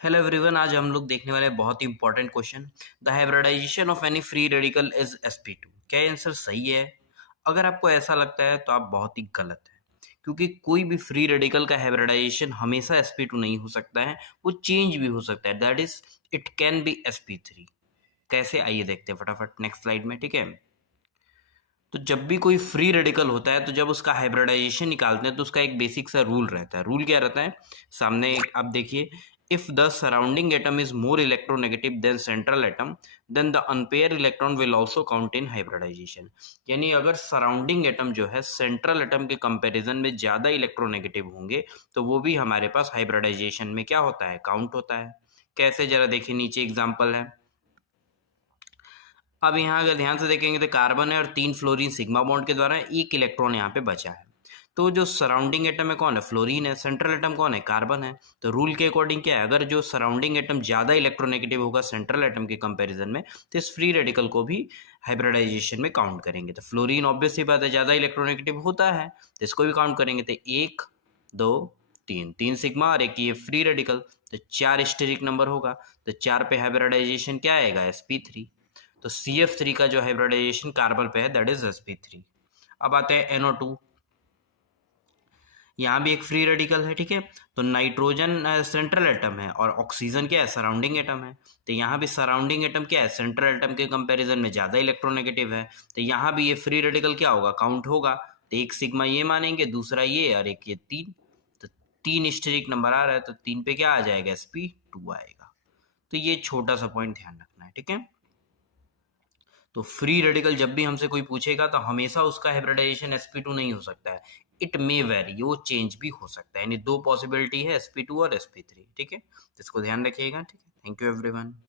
Hello everyone, आज हम लोग देखने वाले हैं बहुत ही important question. The hybridization of any free radical is sp2। क्या ये आंसर सही है? अगर आपको ऐसा लगता है तो आप बहुत ही गलत है, क्योंकि कोई भी फ्री रेडिकल का हाइब्रिडाइजेशन हमेशा sp2 नहीं हो सकता है। वो चेंज भी हो सकता है, that is it can be sp3। कैसे, आइए देखते हैं फटाफट नेक्स्ट स्लाइड में। ठीक है, तो जब भी कोई फ्री रेडिकल होता है तो जब उसका हाइब्रिडाइजेशन निकालते हैं तो उसका एक बेसिक सा रूल रहता है। रूल क्या रहता है? सामने आप देखिए, if the surrounding atom is more electronegative than central atom then the unpaired electron will also count in hybridisation. यानी अगर सराउंडिंग एटम जो है सेंट्रल एटम के कंपैरिजन में ज्यादा इलेक्ट्रोनेगेटिव होंगे तो वो भी हमारे पास हाइब्रिडाइजेशन में क्या होता है, काउंट होता है। कैसे, जरा देखिए, नीचे एग्जाम्पल है। अब यहाँ अगर ध्यान से देखेंगे तो कार्बन है और 3 फ्लोरीन सिग्मा बॉन्ड के द्वारा एक इलेक्ट्रॉन यहाँ पे बचा है। तो जो सराउंडिंग एटम है कौन है? फ्लोरीन है। सेंट्रल एटम कौन है? कार्बन है। तो रूल के अकॉर्डिंग क्या है, अगर जो सराउंडिंग एटम ज्यादा इलेक्ट्रोनेगेटिव होगा सेंट्रल एटम के कंपैरिजन में तो इस फ्री रेडिकल को भी हाइब्रिडाइजेशन में काउंट करेंगे। तो फ्लोरीन ऑब्वियसली बात है ज्यादा इलेक्ट्रोनेगेटिव होता है, तो इसको भी काउंट करेंगे। तो 1 2 3, 3 सिग्मा और एक ये फ्री रेडिकल, तो 4 स्टेरिक नंबर होगा। तो 4 पे हाइब्रिडाइजेशन क्या आएगा? sp3। तो CF3 का जो हाइब्रिडाइजेशन कार्बन पे है दैट इज sp3। अब आते हैं NO2। यहाँ भी एक फ्री रेडिकल है, ठीक है। तो नाइट्रोजन सेंट्रल एटम है और ऑक्सीजन क्या है? सराउंडिंग एटम है। तो यहाँ भी सराउंडिंग एटम क्या है? सेंट्रल एटम के कंपैरिजन में ज्यादा इलेक्ट्रोनेगेटिव है। तो यहाँ भी ये फ्री रेडिकल क्या होगा? काउंट होगा। तो एक सिग्मा ये मानेंगे, दूसरा ये और एक ये 3। तो 3 स्टेरिक नंबर आ रहा है, तो 3 पे क्या आ जाएगा? sp2 आएगा। तो ये छोटा सा पॉइंट ध्यान रखना है, ठीक है। तो फ्री रेडिकल जब भी हमसे कोई पूछेगा तो हमेशा उसका हाइब्रिडाइजेशन sp2 नहीं हो सकता है। इट मे वेरी, वो चेंज भी हो सकता है। यानी दो पॉसिबिलिटी है, sp2 और sp3, ठीक है। तो इसको ध्यान रखिएगा, ठीक है। Thank you everyone.